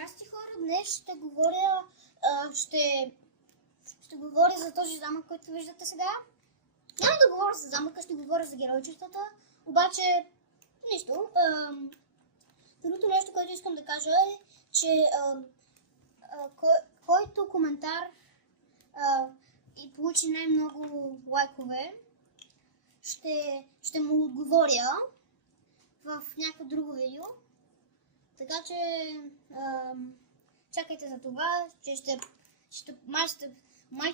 Здрасти хора, днес ще говоря, ще говоря за този замък, който виждате сега. Няма да говоря за замъка, ще говоря за геройчетата, обаче нищо. Другото нещо, което искам да кажа е, че който коментар и получи най-много лайкове, ще му отговоря в някакво друго видео. Така че чакайте за това,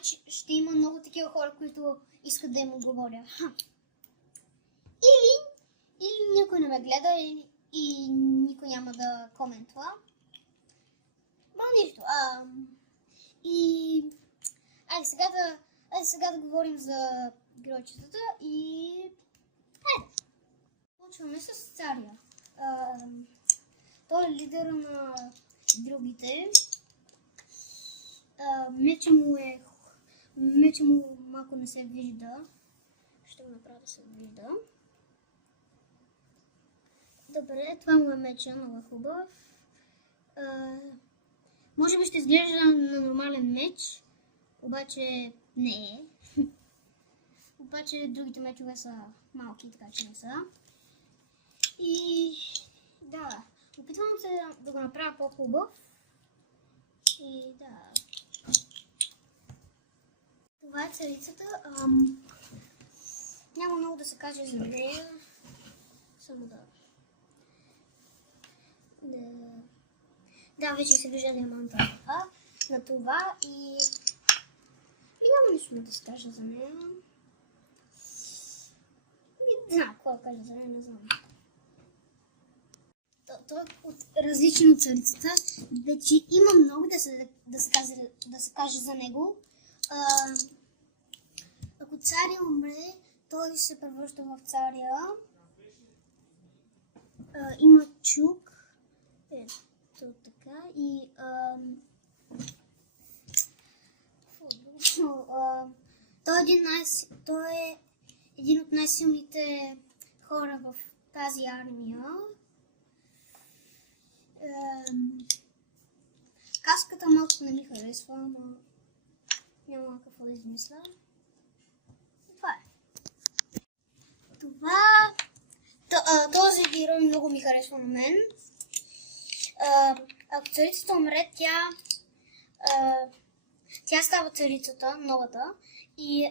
че ще има много такива хора, които искат да им отговоря. Или никой не ме гледа и никой няма да коментва. Но нищо. Айде сега да говорим за геройчетата и айде. Почваме с царя. Той е лидера на другите. Меча му малко не се вижда. Ще го направя да се вижда. Добре, това му е меча, много хубав. Може би ще изглежда на нормален меч, обаче не е. Обаче другите мечове са малки, така че не са. И да, опитвам се да го направя по-хубав. И да. Това е царицата. Няма много да се каже за нея. Само да, вече се вижда диаманта на това и няма нищо да се каже за нея. Не знам какво да кажа за нея, не знам. Той е различен от царицата. Вече има много да се каже за него. Ако царя умре, той се превръща в царя. Има чук. Ето така. И той е един от най-силните хора в тази армия. Каската малко не ми харесва, но няма какво да измисля. Това е. Този герой много ми харесва на мен. Ако царицата умре, тя става царицата, новата, и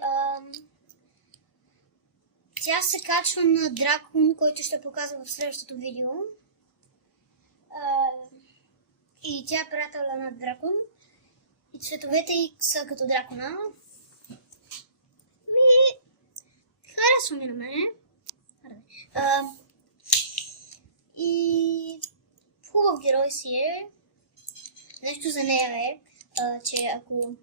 тя се качва на дракон, който ще показва в следващото видео. И тя е приятеля на дракон. И цветовете й са като дракона. Харесва ми на мене. И хубав герой си е. Нещо за нея е, че ако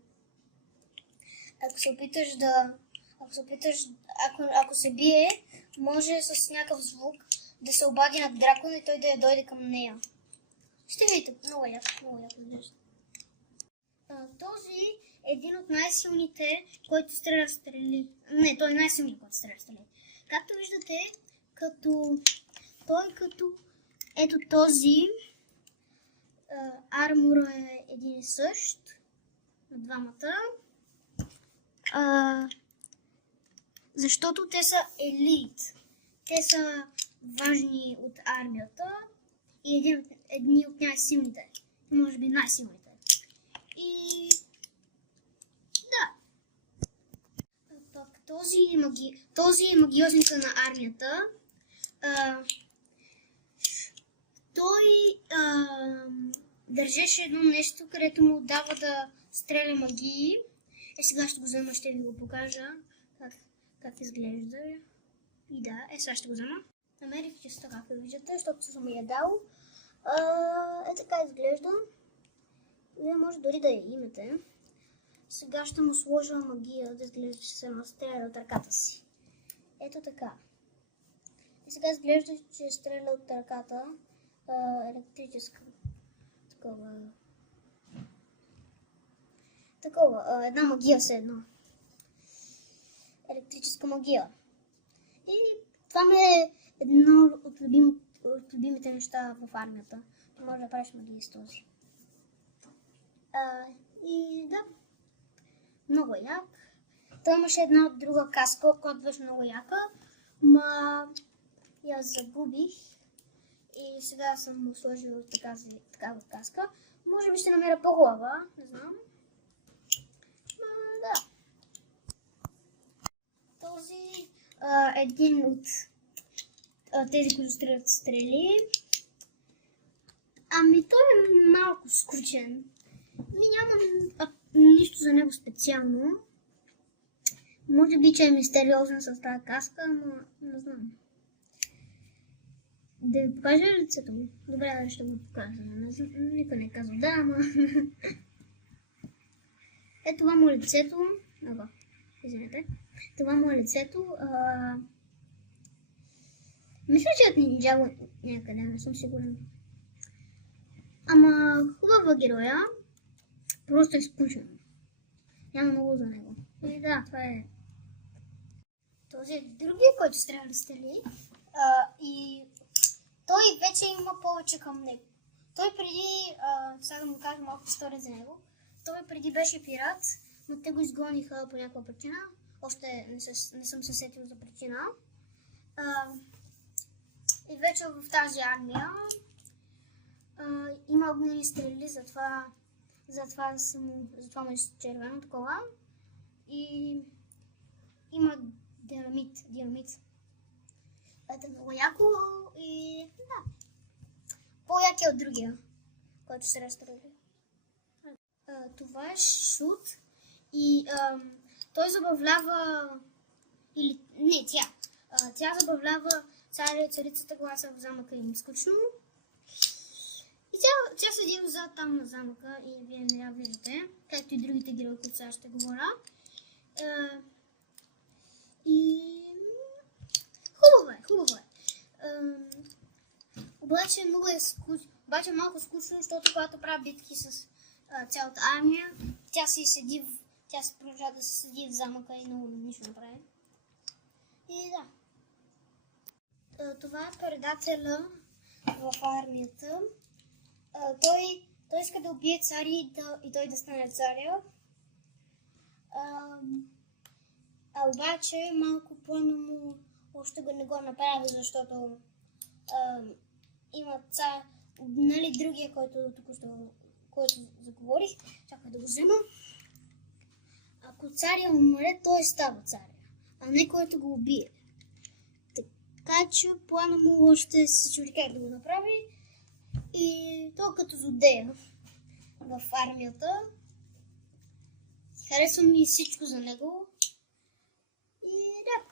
се бие, може с някакъв звук да се обади на дракон и той да дойде към нея. Ще видите, много яко изглежда. Този е един от най-силните, който стреля стрели. Не, той е най-силният, който стреля стрели. Както виждате, ето този армора е един и същ на двамата. Защото те са елит. Те са важни от армията и едни от най-силните. Може би най-силните. И да. Пък този е магиозника на армията. Той държеше едно нещо, където му дава да стреля магии. Сега ще го взема, ще ви го покажа как изглежда. И да, сега ще го взема. Намерих честа, както виждате, защото съм я дал. Така изглежда. Вие може дори да я имате. Сега ще му сложа магия, да изглежда, че се настреля от ръката си. Ето така. И сега изглежда, че стреля от ръката електрическа. Такова, една магия все едно. Електрическа магия. И това е едно от любимите неща в армията. Може да правиш магии с този. И да, много як. Той имаше една друга каска, която беше много яка, ма я загубих и сега съм му сложил такава каска. Може би ще намеря по-хубава, не знам. Да. Този един от тези, които стрелят стрели. Ами той е малко скучен. Нямам нищо за него специално. Може би, че е мистериозен с тази каска, но не знам. Да ви покажа лицето му? Добре, ще го покажа. Никой не казва да, ама... Ето това му е лицето. Извинете. Това му е лицето. Мисля, че е нинджаго някъде, не съм сигурен. Ама хубава героя. Просто е скучен. Няма много за него. И да, това е. Този е другия, който стреля да стрели. И той вече има повече към него. Той преди, сега да му кажа малко история за него. Той преди беше пират, но те го изгониха по някаква причина. Още не съм се сетил за причина. И вече в тази армия има огнени стрели, затова му е червено такова. И има динамит. Това е много яко и да. По-як е от другия, който се разстреля. Това е шут и той забавлява или не, тя забавлява царя и царицата, когато са в замъка им скучно. И тя седи отзад там на замъка и вие не я виждате, както и другите герои, които сега ще говоря. И хубаво е. Обаче малко скучно, защото когато правя битки с цялата армия, тя се продължава да се седи в замъка и много нищо не прави. И да. Това е предателя в армията. Той иска да убие цари и той да стане царя. Обаче малко плана му още не го направи, защото има цар, нали, другия, който заговорих. Чакай да го взема. Ако царя умре, той става царя, а не който го убие. Така че плана му още се чуди как да го направи. И то като злодея в армията. Харесва ми всичко за него. И да.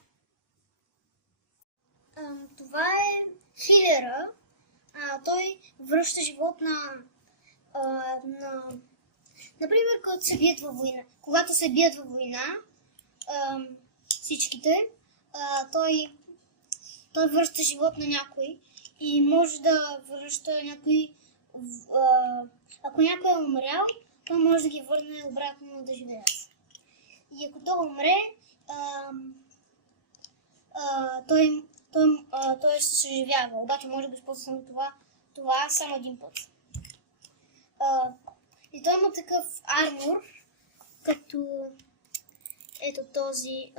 Това е хилера. Той връща живот например, когато се бият във война, всичките, той връща живот на някой и може да връща някой. Ако някой е умрял, той може да ги върне обратно да живеят. И ако той умре, той се съживява, обаче може да използва само това само един път. И той има такъв армор, като ето този,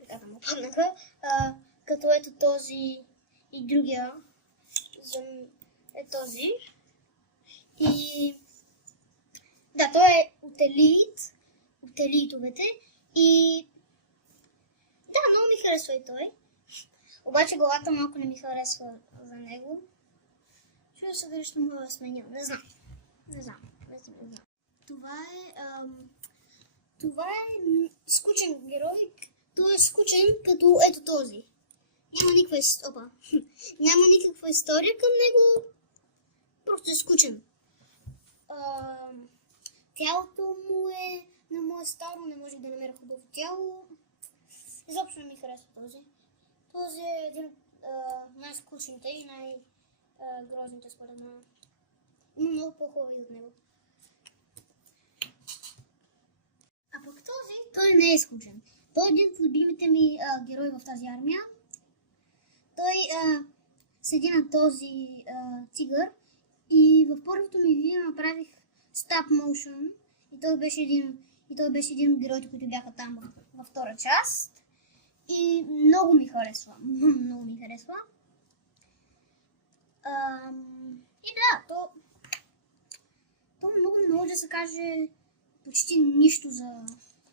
ръката му паднаха, като ето този и другия, е този. И да, той е от елитовете и да, много ми харесва и той. Обаче главата малко не ми харесва за него. Чудя се дали ще му го сменя. Не знам. Това е скучен герой. Той е скучен като ето този. Няма никаква история към него. Просто е скучен. Тялото му е на мое старо, не можех да намеря хубаво тяло. Изобщо не ми харесва този. Този е един от най-скучните и най-грозните според мен. Има много по-хубави от него. А пък той не е скучен. Той е един от любимите ми герои в тази армия. Той седи на този тигър и в първото ми видео направих Stop Motion. И той беше един от героите, които бяха там във втора част. И много ми харесва. Много ми харесва. И да, то много не може да се каже почти нищо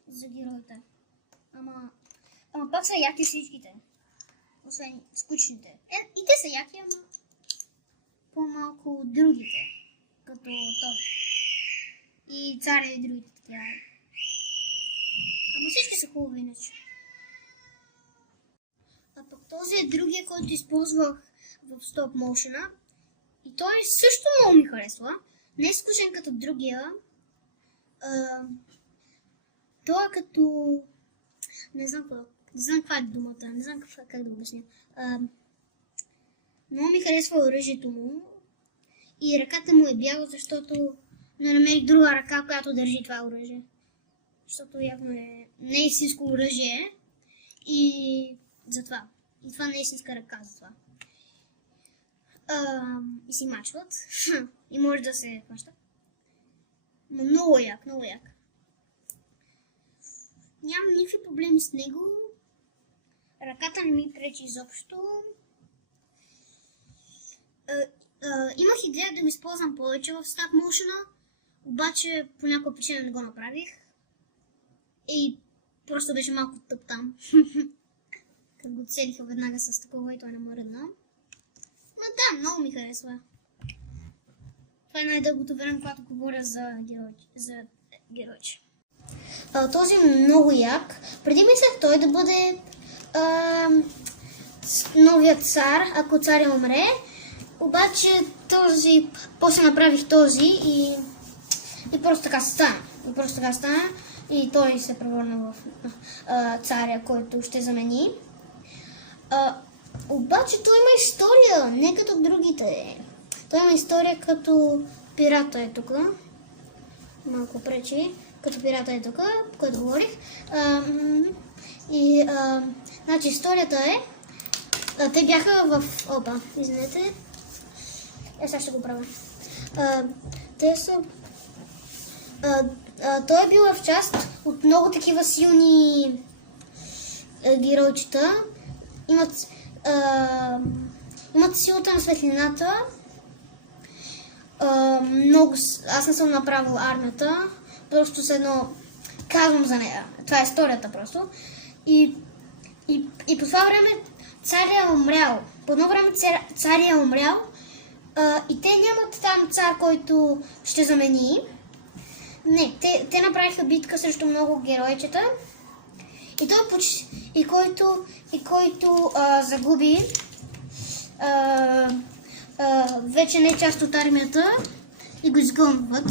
за героите. Ама пак са яки всичките. Освен скучните. И те са яки, ама по-малко от другите. Като този. И царя и другите такива. Ама всички са хубави иначе. А пък този е другия, който използвах в стоп моушена. И той също много ми харесва. Не е скучен като другия. Той е като... Не знам каква е думата. Не знам как да го обясня. Много ми харесва оръжието му. И ръката му е бяла, защото не намерих друга ръка, която държи това оръжие. Защото явно не е истинско оръжие. И затова. И това не е истинска ръка, затова. И си мачват. И може да се хваща. Но много як, много як. Нямам никакви проблеми с него. Ръката не ми пречи изобщо. Имах идея да го използвам повече в Stop Motion, обаче по някаква причина не го направих. И просто беше малко тъп там. Като го целиха веднага с такова и той не мръдна. Но да, много ми харесва. Това е най-дългото време, когато говоря за геройче. Този е много як. Преди мислех той да бъде новият цар, ако царя умре. Обаче после направих този и просто така стана. И той се превърна в царя, който ще замени. Обаче той има история, не като другите. Той има история като пирата е тук. Малко пречи. Като пирата е тук, който говорих. Значи историята е... те бяха в... Опа, извинете. Сега ще го правя. Те са... той е бил в част от много такива силни геройчета. Имат силата на светлината. Аз не съм направил армията. Просто с едно казвам за нея. Това е историята просто. И по това време царя е умрял. По едно време царя е умрял. И те нямат там цар, който ще замени. Не, те направиха битка срещу много геройчета. И който загуби, вече не е част от армията и го изгонват.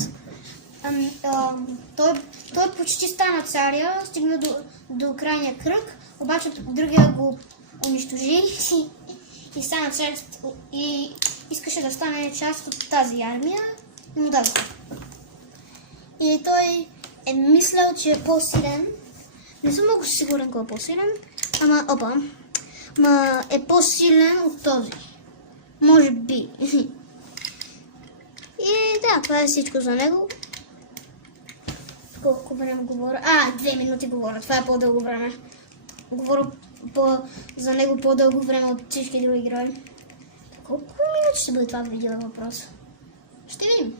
Той почти стана царя, стигна до крайния кръг, обаче другия го унищожи и стана цар и искаше да стане част от тази армия и му даде. И той е мислял, че е по-силен. Не съм много сигурен кой е по-силен, ама е по-силен от този. Може би. И да, това е всичко за него. Колко време говоря? 2 минути говоря. Това е по-дълго време. Говоря за него по-дълго време от всички други герои. Колко минути ще бъде това видео въпрос? Ще видим.